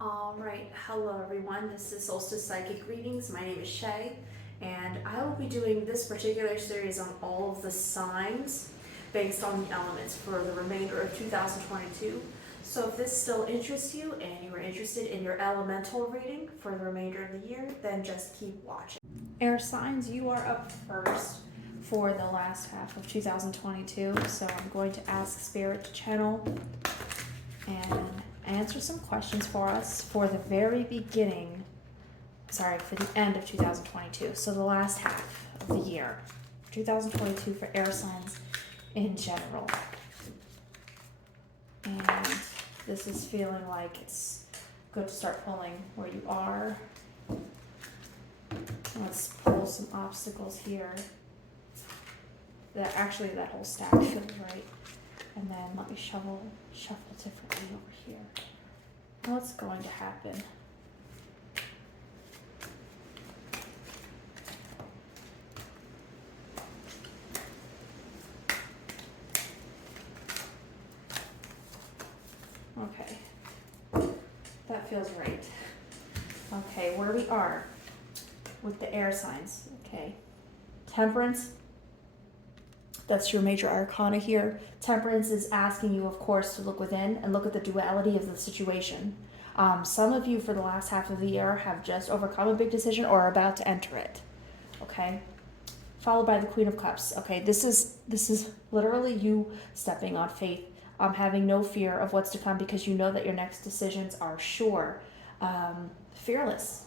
All right, hello everyone. This is Solstice Psychic Readings. My name is Shay, and I will be doing this particular series on all of the signs based on the elements for the remainder of 2022. So if this still interests you and you are interested in your elemental reading for the remainder of the year, then just keep watching. Air signs, you are up first for the last half of 2022. So I'm going to ask Spirit to channel and answer some questions for us for the very beginning, for the end of 2022. So the last half of the year, 2022 for air signs in general. And this is feeling like it's good to start pulling where you are. Let's pull some obstacles here. That whole stack feels right. And then let me shuffle differently over here. What's going to happen? Okay, that feels right. Okay, where we are with the air signs. Okay, Temperance. That's your major arcana here. Temperance is asking you, of course, to look within and look at the duality of the situation. Some of you for the last half of the year have just overcome a big decision or are about to enter it. Okay? Followed by the Queen of Cups. Okay, this is literally you stepping on faith, having no fear of what's to come because you know that your next decisions are sure. Fearless.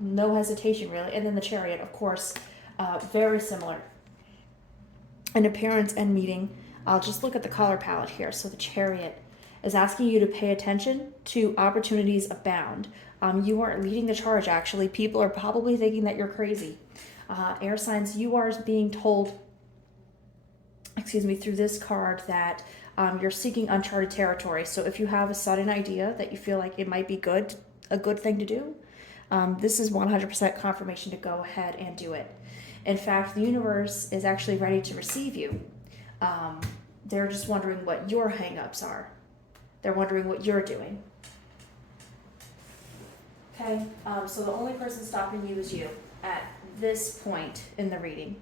No hesitation, really. And then the Chariot, of course, very similar in appearance and meeting. I'll just look at the color palette here. So the Chariot is asking you to pay attention to opportunities abound. You are leading the charge, actually. People are probably thinking that you're crazy. Air signs, you are being told, through this card that you're seeking uncharted territory. So if you have a sudden idea that you feel like it might be a good thing to do, this is 100% confirmation to go ahead and do it. In fact, the universe is actually ready to receive you. They're just wondering what your hang-ups are. They're wondering what you're doing. Okay, so the only person stopping you is you at this point in the reading.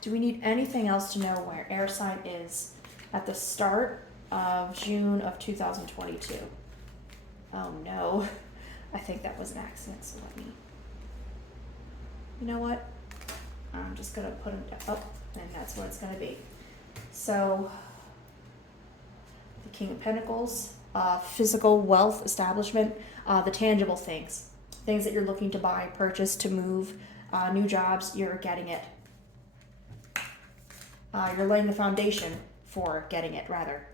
Do we need anything else to know where air sign is at the start of June of 2022? Oh no, I think that was an accident, so let me... You know what? I'm just going to put them up, and that's what it's going to be. So, the King of Pentacles, physical wealth establishment, the tangible things that you're looking to buy, purchase, to move, new jobs, you're getting it. You're laying the foundation for getting it, rather.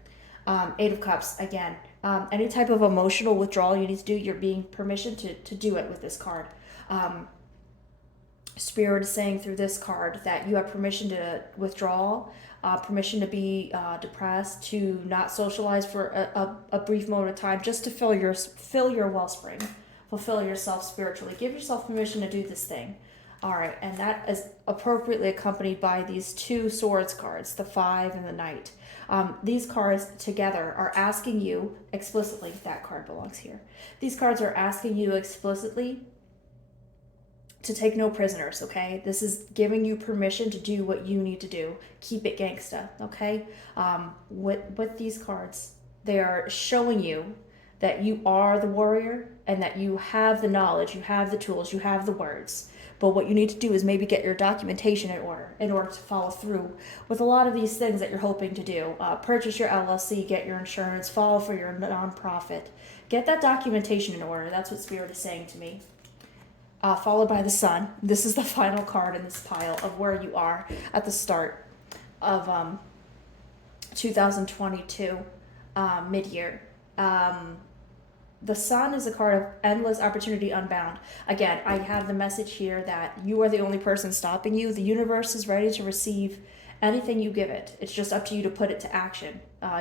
Eight of Cups, again, any type of emotional withdrawal you need to do, you're being permission to do it with this card. Spirit is saying through this card that you have permission to withdraw, permission to be depressed, to not socialize for a brief moment of time, just to fill your wellspring, fulfill yourself spiritually. Give yourself permission to do this thing. All right, and that is appropriately accompanied by these two swords cards, the 5 and the Knight. These cards together are asking you explicitly, that card belongs here. These cards are asking you explicitly to take no prisoners, okay? This is giving you permission to do what you need to do. Keep it gangsta, okay? With these cards, they are showing you that you are the warrior and that you have the knowledge, you have the tools, you have the words. But what you need to do is maybe get your documentation in order to follow through with a lot of these things that you're hoping to do. Purchase your LLC, get your insurance, file for your nonprofit. Get that documentation in order. That's what Spirit is saying to me. Followed by the Sun. This is the final card in this pile of where you are at the start of 2022, mid-year. The Sun is a card of endless opportunity unbound. Again, I have the message here that you are the only person stopping you. The universe is ready to receive anything you give it. It's just up to you to put it to action.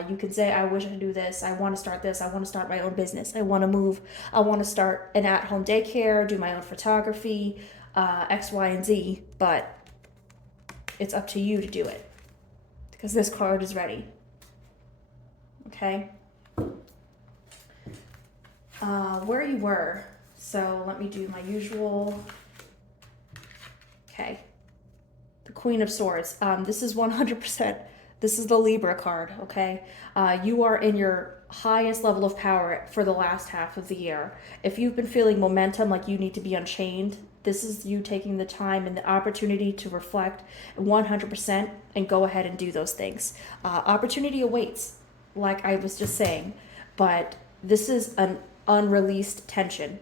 You can say, I wish I could do this. I want to start this. I want to start my own business. I want to move. I want to start an at-home daycare, do my own photography, X, Y, and Z. But it's up to you to do it because this card is ready. Okay? where you were. So let me do my usual. Okay. The Queen of Swords. This is 100%. This is the Libra card, okay? You are in your highest level of power for the last half of the year. If you've been feeling momentum, like you need to be unchained, this is you taking the time and the opportunity to reflect 100% and go ahead and do those things. Opportunity awaits, like I was just saying, but this is an unreleased tension,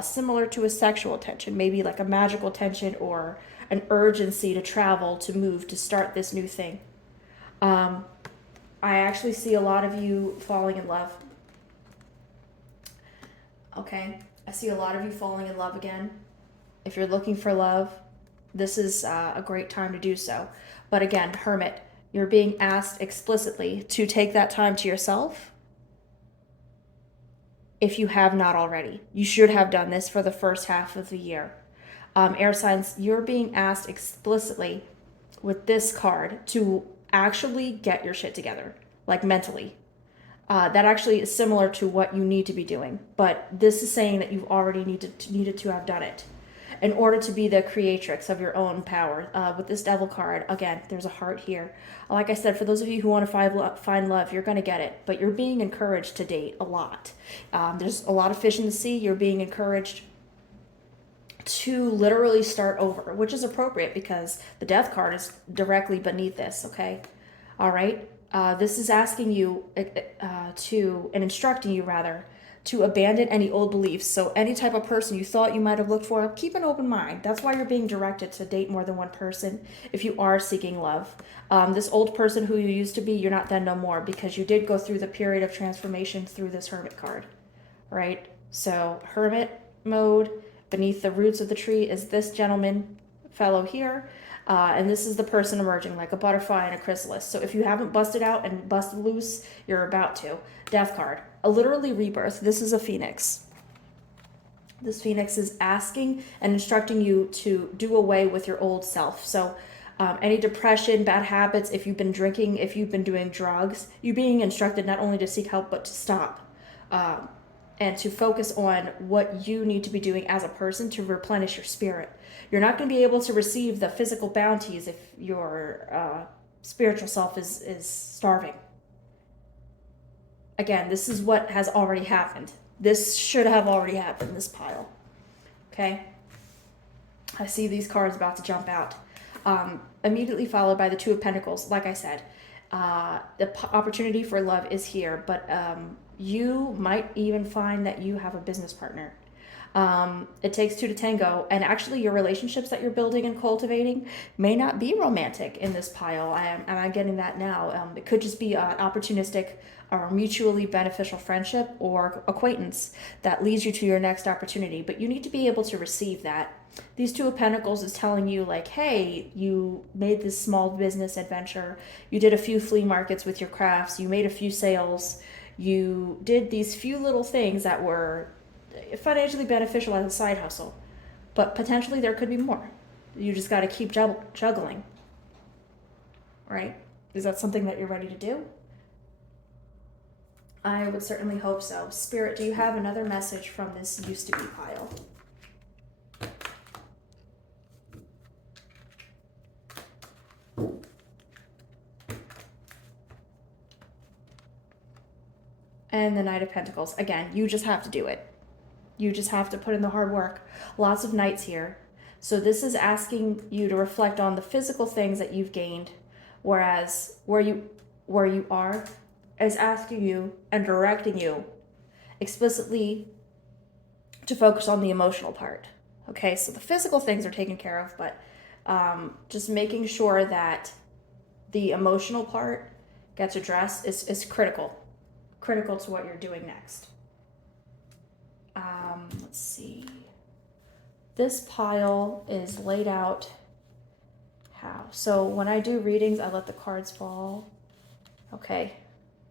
similar to a sexual tension, maybe like a magical tension or an urgency to travel, to move, to start this new thing. I actually see a lot of you falling in love. Okay, I see a lot of you falling in love again. If you're looking for love, this is a great time to do so. But again, Hermit, you're being asked explicitly to take that time to yourself. If you have not already, you should have done this for the first half of the year. Air signs, you're being asked explicitly with this card to actually get your shit together, like mentally. That actually is similar to what you need to be doing, but this is saying that you've already needed to have done it in order to be the creatrix of your own power. With this Devil card, again, there's a heart here. Like I said, for those of you who want to find love, you're going to get it, but you're being encouraged to date a lot. There's a lot of fish in the sea. You're being encouraged to literally start over, which is appropriate because the Death card is directly beneath this, okay? All right? This is asking you and instructing you, rather, to abandon any old beliefs. So any type of person you thought you might have looked for, keep an open mind. That's why you're being directed to date more than one person if you are seeking love. This old person who you used to be, you're not then no more, because you did go through the period of transformation through this Hermit card, right? So Hermit mode. Beneath the roots of the tree is this gentleman fellow here. And this is the person emerging like a butterfly and a chrysalis. So if you haven't busted out and busted loose, you're about to. Death card. A literally rebirth. This is a phoenix. This phoenix is asking and instructing you to do away with your old self. So any depression, bad habits, if you've been drinking, if you've been doing drugs, you're being instructed not only to seek help, but to stop. And to focus on what you need to be doing as a person to replenish your spirit. You're not going to be able to receive the physical bounties if your spiritual self is starving. Again, this is what has already happened. This should have already happened, this pile. Okay? I see these cards about to jump out. Immediately followed by the Two of Pentacles. Like I said, the opportunity for love is here, but you might even find that you have a business partner. It takes two to tango, and actually your relationships that you're building and cultivating may not be romantic in this pile. I'm getting that now. It could just be an opportunistic or mutually beneficial friendship or acquaintance that leads you to your next opportunity, but you need to be able to receive that. These Two of Pentacles is telling you, like, hey, you made this small business adventure, you did a few flea markets with your crafts, you made a few sales, you did these few little things that were financially beneficial as a side hustle, but potentially there could be more. You just got to keep juggling, right? Is that something that you're ready to do? I would certainly hope so. Spirit, do you have another message from this used to be pile? And the Knight of Pentacles. Again, you just have to do it. You just have to put in the hard work. Lots of knights here. So this is asking you to reflect on the physical things that you've gained, whereas where you are is asking you and directing you explicitly to focus on the emotional part. Okay, so the physical things are taken care of, but just making sure that the emotional part gets addressed is critical to what you're doing next. Let's see. This pile is laid out how? So when I do readings, I let the cards fall. Okay.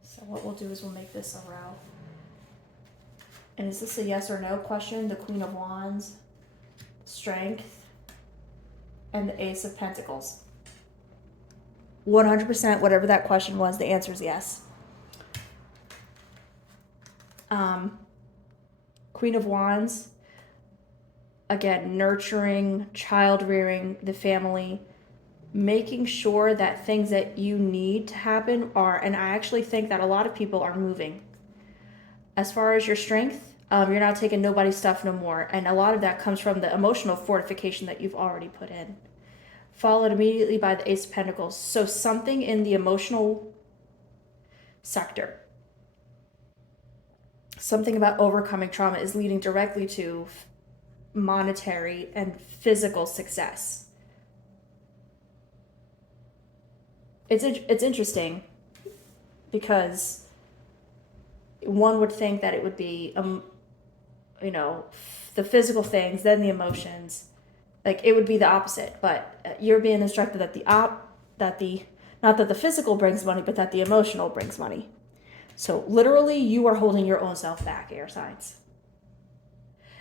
So what we'll do is we'll make this a row. And is this a yes or no question? The Queen of Wands, Strength, and the Ace of Pentacles. 100%, whatever that question was, the answer is yes. Queen of Wands, again, nurturing, child rearing, the family, making sure that things that you need to happen are, and I actually think that a lot of people are moving. As far as your strength, you're not taking nobody's stuff no more. And a lot of that comes from the emotional fortification that you've already put in. Followed immediately by the Ace of Pentacles. So something in the emotional sector, something about overcoming trauma is leading directly to monetary and physical success. It's interesting because one would think that it would be, you know, the physical things, then the emotions. Like it would be the opposite, but you're being instructed that not that the physical brings money, but that the emotional brings money. So literally you are holding your own self back, air signs.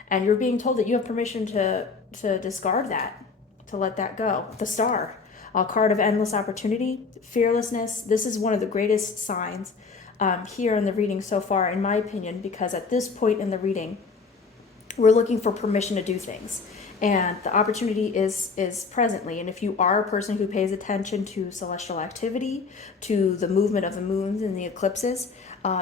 And you're being told that you have permission to discard that, to let that go. The Star, a card of endless opportunity, fearlessness. This is one of the greatest signs here in the reading so far, in my opinion, because at this point in the reading, we're looking for permission to do things. And the opportunity is presently. And if you are a person who pays attention to celestial activity, to the movement of the moons and the eclipses,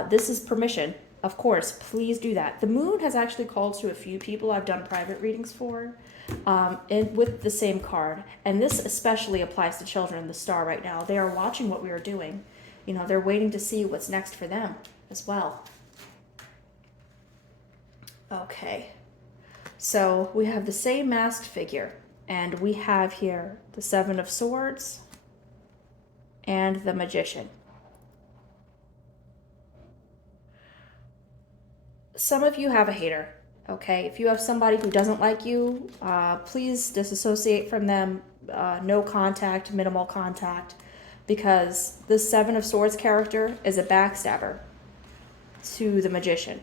this is permission. Of course, please do that. The moon has actually called to a few people I've done private readings for with the same card. And this especially applies to children, the Star right now. They are watching what we are doing. You know, they're waiting to see what's next for them as well. Okay. So we have the same masked figure, and we have here the Seven of Swords and the Magician. Some of you have a hater, okay? If you have somebody who doesn't like you, please disassociate from them. No contact, minimal contact, because the Seven of Swords character is a backstabber to the Magician.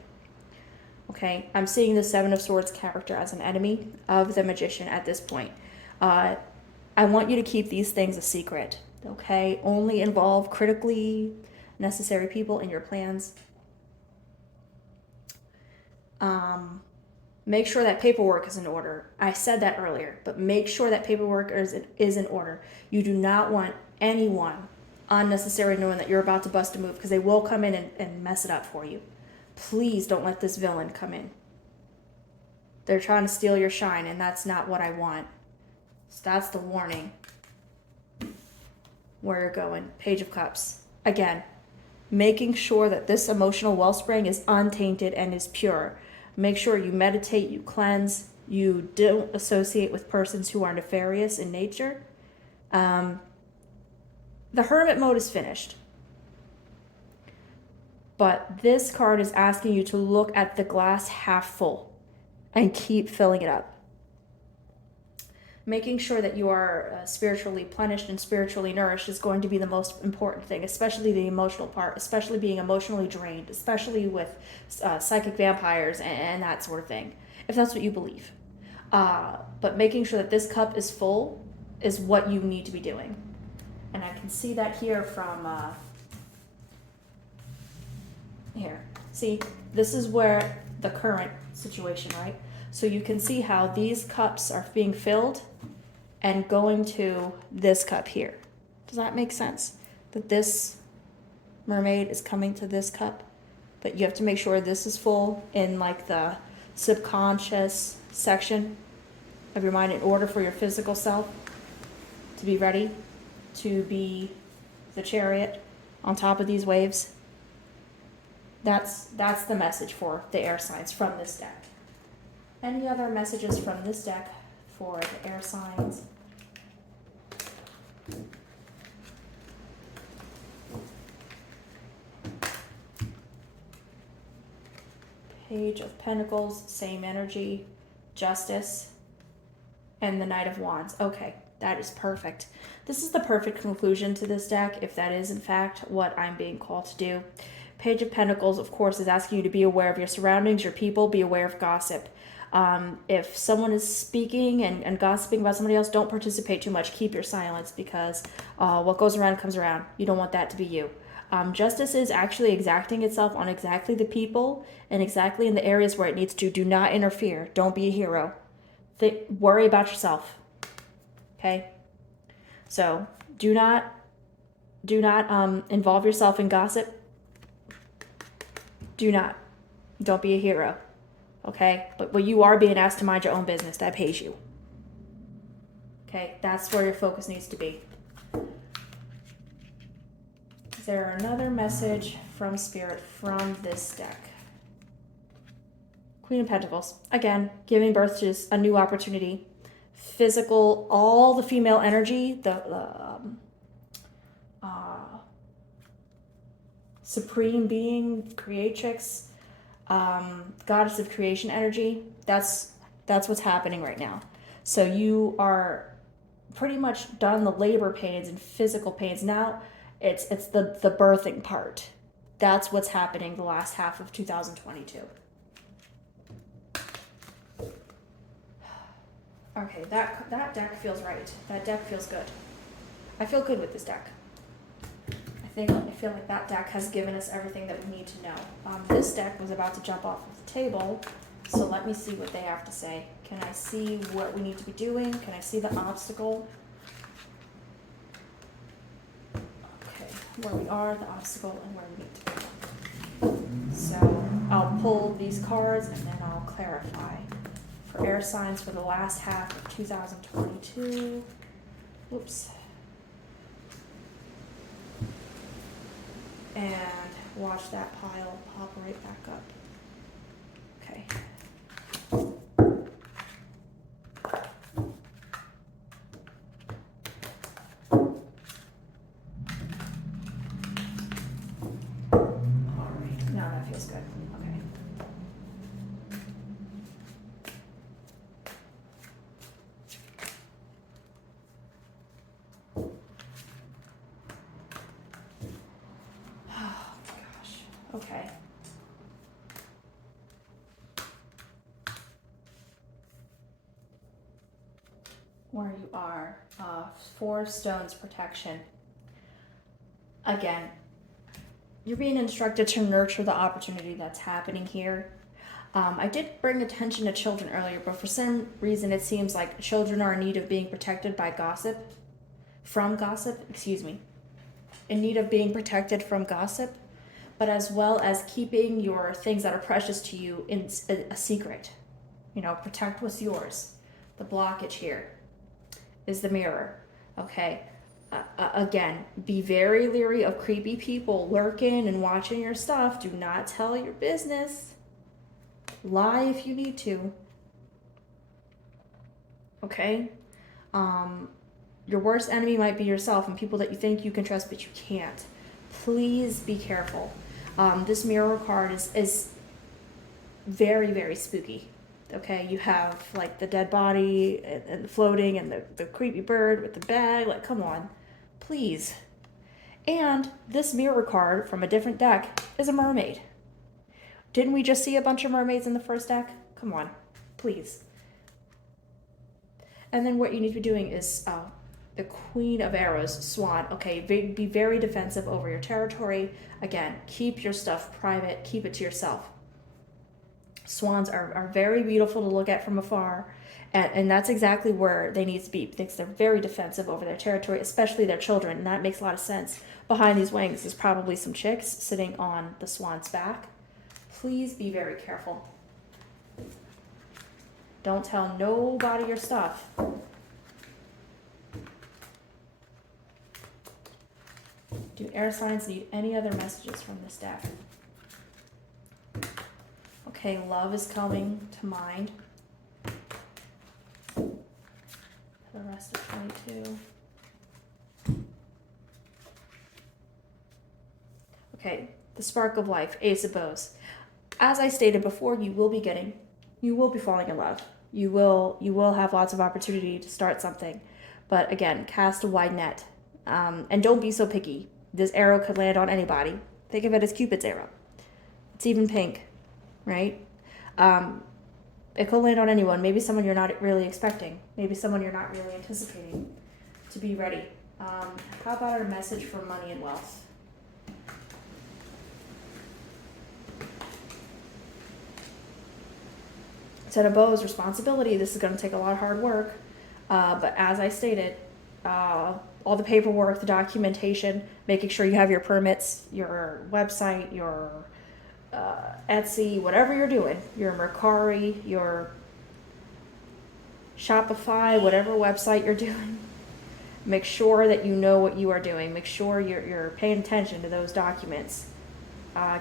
Okay, I'm seeing the Seven of Swords character as an enemy of the Magician at this point. I want you to keep these things a secret, okay? Only involve critically necessary people in your plans. Make sure that paperwork is in order. I said that earlier, but make sure that paperwork is in order. You do not want anyone unnecessarily knowing that you're about to bust a move, because they will come in and mess it up for you. Please don't let this villain come in. They're trying to steal your shine, and that's not what I want. So that's the warning. Where you're going. Page of Cups. Again, making sure that this emotional wellspring is untainted and is pure. Make sure you meditate, you cleanse, you don't associate with persons who are nefarious in nature. The Hermit mode is finished. But this card is asking you to look at the glass half full and keep filling it up. Making sure that you are spiritually plenished and spiritually nourished is going to be the most important thing, especially the emotional part, especially being emotionally drained, especially with psychic vampires and that sort of thing, if that's what you believe. But making sure that this cup is full is what you need to be doing. And I can see that here from... Here, see, this is where the current situation, right? So you can see how these cups are being filled and going to this cup here. Does that make sense? That this mermaid is coming to this cup, but you have to make sure this is full in like the subconscious section of your mind in order for your physical self to be ready to be the chariot on top of these waves. That's the message for the air signs from this deck. Any other messages from this deck for the air signs? Page of Pentacles, same energy, Justice, and the Knight of Wands. Okay, that is perfect. This is the perfect conclusion to this deck, if that is in fact what I'm being called to do. Page of Pentacles, of course, is asking you to be aware of your surroundings, your people, be aware of gossip. If someone is speaking and gossiping about somebody else, don't participate too much. Keep your silence, because what goes around comes around. You don't want that to be you. Justice is actually exacting itself on exactly the people and exactly in the areas where it needs to. Do not interfere. Don't be a hero. Worry about yourself. Okay? So do not involve yourself in gossip. Do not. Don't be a hero. Okay? But you are being asked to mind your own business. That pays you. Okay? That's where your focus needs to be. Is there another message from Spirit from this deck? Queen of Pentacles. Again, giving birth to a new opportunity. Physical, all the female energy, the supreme being, creatrix, goddess of creation energy. That's what's happening right now. So you are pretty much done the labor pains and physical pains. Now it's the birthing part. That's what's happening the last half of 2022. Okay, that deck feels right. That deck feels good. I feel good with this deck. I feel like that deck has given us everything that we need to know. This deck was about to jump off of the table, so let me see what they have to say. Can I see what we need to be doing? Can I see the obstacle? Okay, where we are, the obstacle, and where we need to be. So I'll pull these cards and then I'll clarify. For air signs for the last half of 2022. Whoops. And watch that pile pop right back up. Okay. All right. Now that feels good. Okay. Okay. Where you are, 4 stones protection. Again, you're being instructed to nurture the opportunity that's happening here. I did bring attention to children earlier, but for some reason it seems like children are in need of being protected by gossip. In need of being protected from gossip, but as well as keeping your things that are precious to you in a secret. You know, protect what's yours. The blockage here is the Mirror. Okay. Again, be very leery of creepy people lurking and watching your stuff. Do not tell your business. Lie if you need to. Okay? Your worst enemy might be yourself and people that you think you can trust, but you can't. Please be careful. This Mirror card is very, very spooky. Okay, you have like the dead body and floating and the creepy bird with the bag. Like, come on, please. And this Mirror card from a different deck is a mermaid. Didn't we just see a bunch of mermaids in the first deck? Come on, please. And then what you need to be doing is the Queen of Arrows, Swan. Okay, be very defensive over your territory. Again, keep your stuff private. Keep it to yourself. Swans are very beautiful to look at from afar, and that's exactly where they need to be, because they're very defensive over their territory, especially their children, and that makes a lot of sense. Behind these wings is probably some chicks sitting on the swan's back. Please be very careful. Don't tell nobody your stuff. Do air signs need any other messages from this deck? Okay, love is coming to mind for the rest of 22. Okay, the spark of life, Ace of Bows. As I stated before, you will be falling in love. You will have lots of opportunity to start something. But again, cast a wide net. And don't be so picky. This arrow could land on anybody. Think of it as Cupid's arrow. It's even pink. Right? It could land on anyone. Maybe someone you're not really expecting. Maybe someone you're not really anticipating to be ready. How about our message for money and wealth? Ten of Bows, responsibility. This is going to take a lot of hard work. But as I stated, all the paperwork, the documentation, making sure you have your permits, your website, your Etsy, whatever you're doing, your Mercari, your Shopify, whatever website you're doing, make sure that you know what you are doing. Make sure you're paying attention to those documents.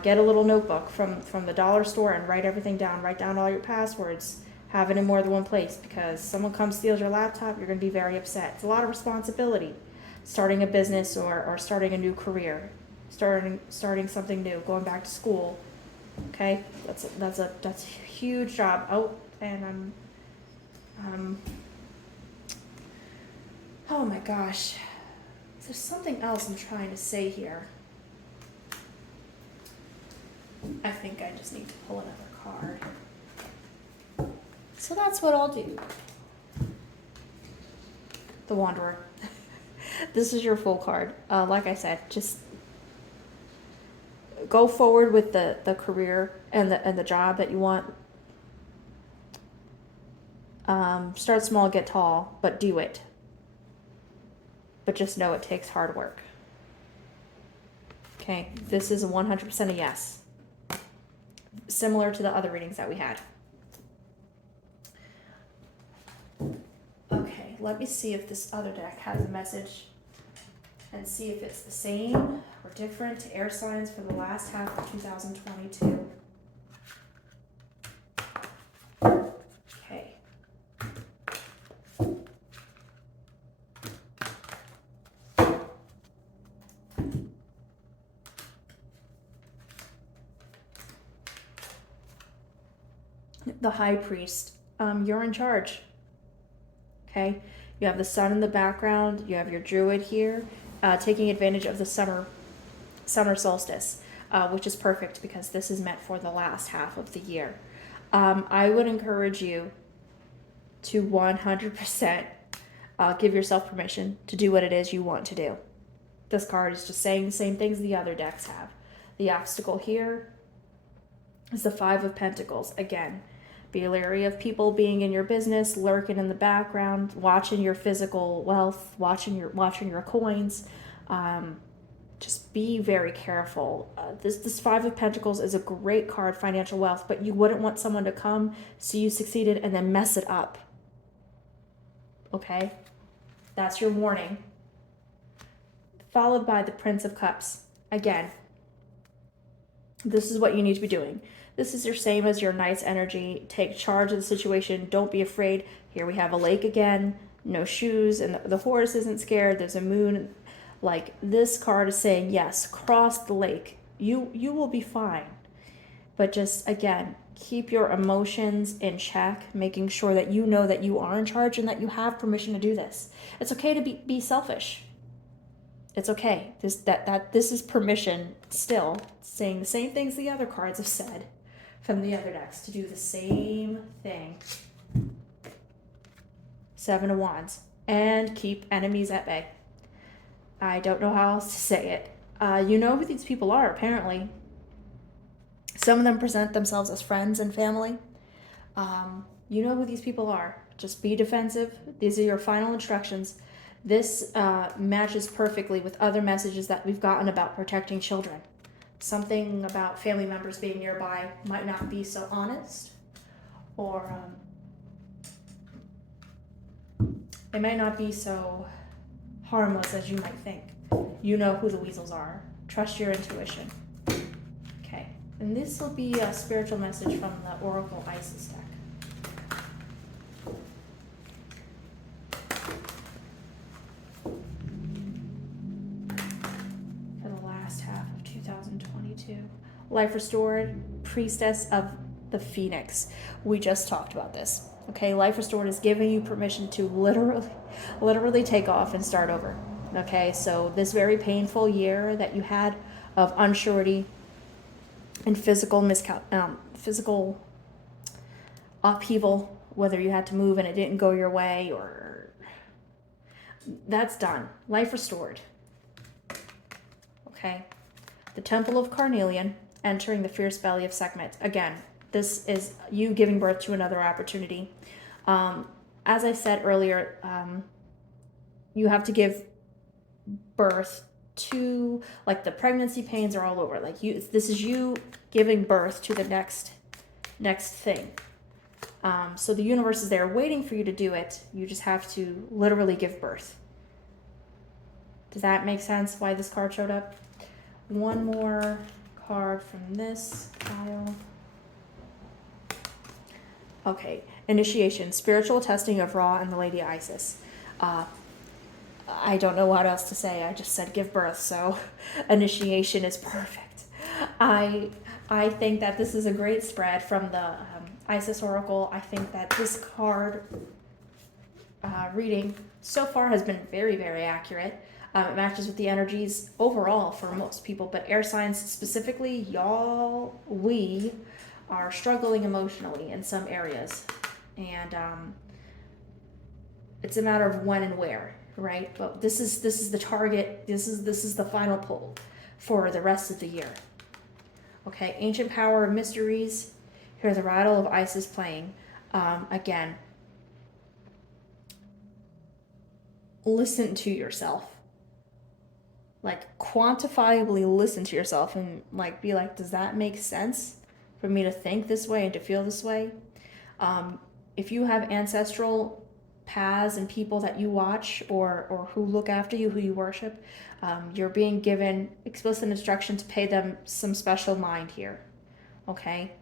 Get a little notebook from the dollar store and write everything down. Write down all your passwords. Have it in more than one place, because someone comes steals your laptop, you're going to be very upset. It's a lot of responsibility. Starting a business or starting a new career, starting something new, going back to school. Okay, that's a huge job. Oh, and oh my gosh, there's something else I'm trying to say here. I think I just need to pull another card. So that's what I'll do. The Wanderer. This is your full card. Like I said, just go forward with the career and the job that you want. Start small, get tall, but do it. But just know it takes hard work. Okay, this is a 100% a yes. Similar to the other readings that we had. Okay, let me see if this other deck has a message and see if it's the same or different to air signs for the last half of 2022. Okay. The High Priest, you're in charge. Okay, you have the sun in the background. You have your druid here, taking advantage of the summer solstice, which is perfect because this is meant for the last half of the year. I would encourage you to 100% give yourself permission to do what it is you want to do. This card is just saying the same things the other decks have. The obstacle here is the Five of Pentacles. Again, be leery of people being in your business, lurking in the background, watching your physical wealth, watching your coins. Just be very careful. This Five of Pentacles is a great card, financial wealth, but you wouldn't want someone to come, see you succeeded, and then mess it up. Okay? That's your warning. Followed by the Prince of Cups. Again, this is what you need to be doing. This is your same as your Knight's energy. Take charge of the situation. Don't be afraid. Here we have a lake again. No shoes. And the horse isn't scared. There's a moon. Like, this card is saying, yes, cross the lake. You will be fine. But just, again, keep your emotions in check. Making sure that you know that you are in charge and that you have permission to do this. It's okay to be selfish. It's okay. This is permission still. Saying the same things the other cards have said from the other decks, to do the same thing. Seven of Wands. And keep enemies at bay. I don't know how else to say it. You know who these people are, apparently. Some of them present themselves as friends and family. You know who these people are. Just be defensive. These are your final instructions. This matches perfectly with other messages that we've gotten about protecting children. Something about family members being nearby might not be so honest, or they might not be so harmless as you might think. You know who the weasels are. Trust your intuition. Okay, and this will be a spiritual message from the Oracle Isis deck. Life restored, priestess of the phoenix. We just talked about this. Okay, life restored is giving you permission to literally take off and start over. Okay, so this very painful year that you had of unsurety and physical upheaval, whether you had to move and it didn't go your way, or that's done. Life restored. Okay, the Temple of Carnelian. Entering the fierce belly of Sekhmet. Again, This is you giving birth to another opportunity. As I said earlier, you have to give birth to, like, the pregnancy pains are all over. Like, this is you giving birth to the next thing. So the universe is there waiting for you to do it. You just have to literally give birth. Does that make sense why this card showed up? One more card from this pile. Okay, initiation, spiritual testing of Ra and the Lady Isis. I don't know what else to say. I just said give birth, so initiation is perfect. I think that this is a great spread from the Isis Oracle. I think that this card reading so far has been very, very accurate. It matches with the energies overall for most people, but air signs specifically, we are struggling emotionally in some areas. And it's a matter of when and where, right? But this is the target. This is the final pull for the rest of the year. Okay, ancient power of mysteries. Hear the rattle of Isis playing. Again, listen to yourself. Like, quantifiably listen to yourself and, like, be like, does that make sense for me to think this way and to feel this way? If you have ancestral paths and people that you watch or who look after you, who you worship, you're being given explicit instruction to pay them some special mind here. Okay?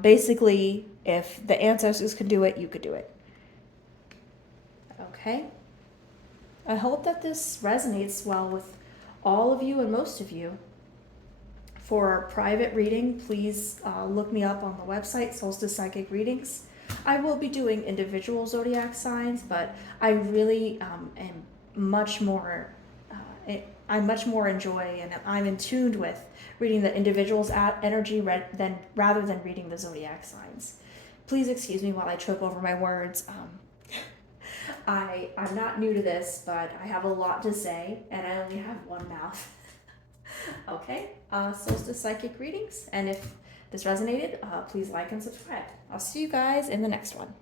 Basically, if the ancestors could do it, you could do it. Okay? I hope that this resonates well with all of you and most of you. For private reading, please look me up on the website, Solstice Psychic Readings. I will be doing individual zodiac signs, but I really am much more, I much more enjoy and I'm in tune with reading the individual's energy rather than reading the zodiac signs. Please excuse me while I trip over my words. I'm not new to this, but I have a lot to say, and I only have one mouth. Okay, Solstice Psychic Readings, and if this resonated, please like and subscribe. I'll see you guys in the next one.